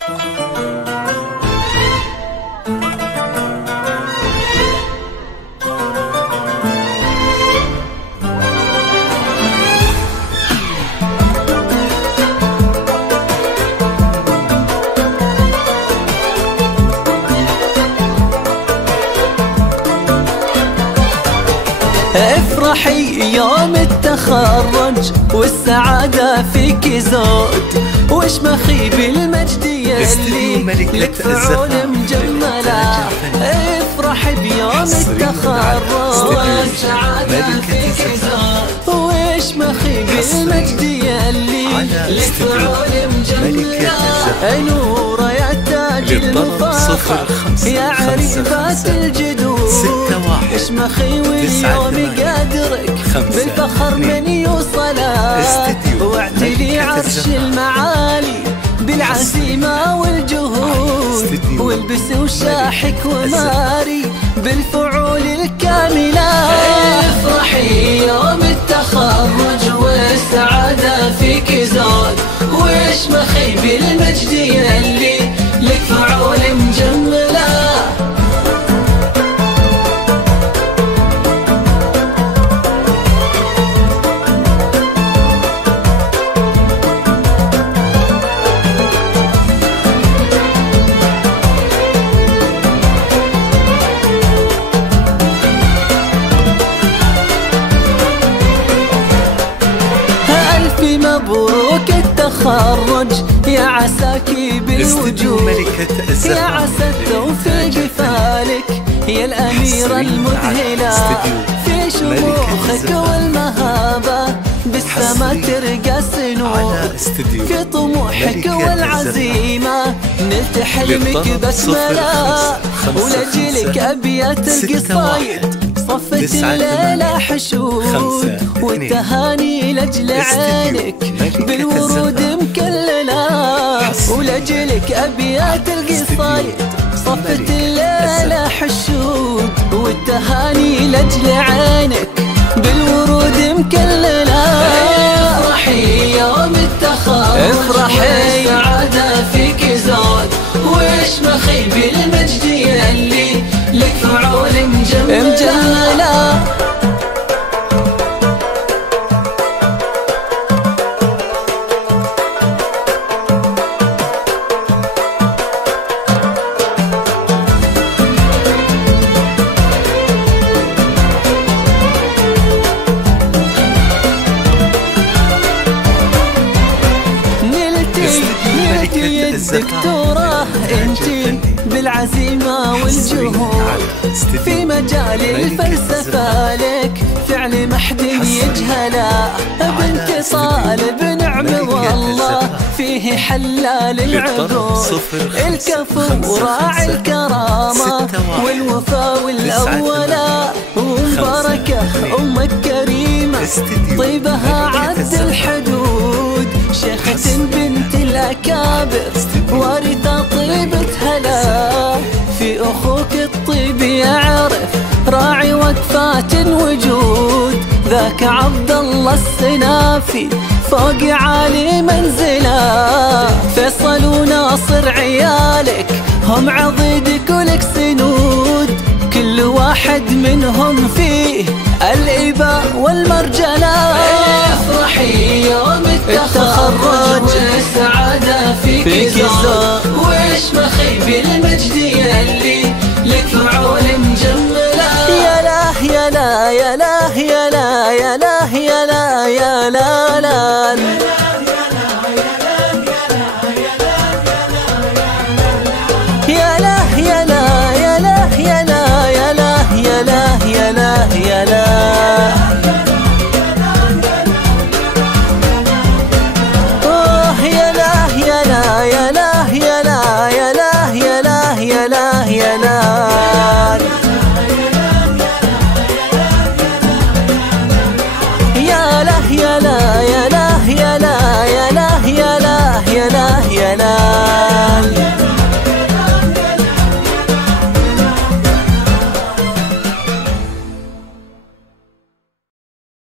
افرحي يوم التخرج والسعادة فيك زود، وش مخيب المجد يلي لك فعول مجملة. افرحي بيوم التخرج والسعادة فيك زود، وش مخيب المجد يلي لك فعول مجملة. نور يا تاج المفاخر يا عريبات الجدود، اش مخي واليوم قادرك بالفخر من يوصله. واعتلي عرش المعالي بالعزيمة والجهود، والبس وشاحك وماري بالفعول الكاملة. افرحي يوم التخرج والسعادة فيك زود، وش مخي بالمجد يلي لك فعول مجملة. مبروك التخرج يا عساكي بالوجود، يا عسى التوفيق فالك يا الأميرة المذهلة. في شموخك والمهابة بالسما ترقى السنود، في طموحك والعزيمة نلت حلمك بسملة. ولجلك أبيات القصايد صفت الليلة حشود، والتهاني لجل عينك بالورود مكللة. ولجلك أبيات القصايد صفت الليلة حشود، والتهاني لجل عينك بالورود مكللة. افرحي يوم التخرج افرحي السعادة فيك زود، وش مخي بالمجد يلي لك فعول مجملة. نلتي الدكتوراه انتي بالعزيمة والجهود، في مجال الفلسفة لك فعل محد يجهله. بنت طالب نعم والله فيه حلال العقول، الكفو راعي الكرامة والوفا والأولى. ومباركة أمك كريمة طيبها عد الحدود، شيخة بنت الأكابر وارثة طيبة هلا. في أخوك الطيب يعرف راعي وقفات وجود، ذاك عبد الله السنافي فوق عالي منزله. فيصل وناصر عيالك هم عضيدك ولك سنود، كل واحد منهم فيه الإباء والمرجلة. افرحي يوم التخرج والسعادة فيك زود، وش مخي بالمجد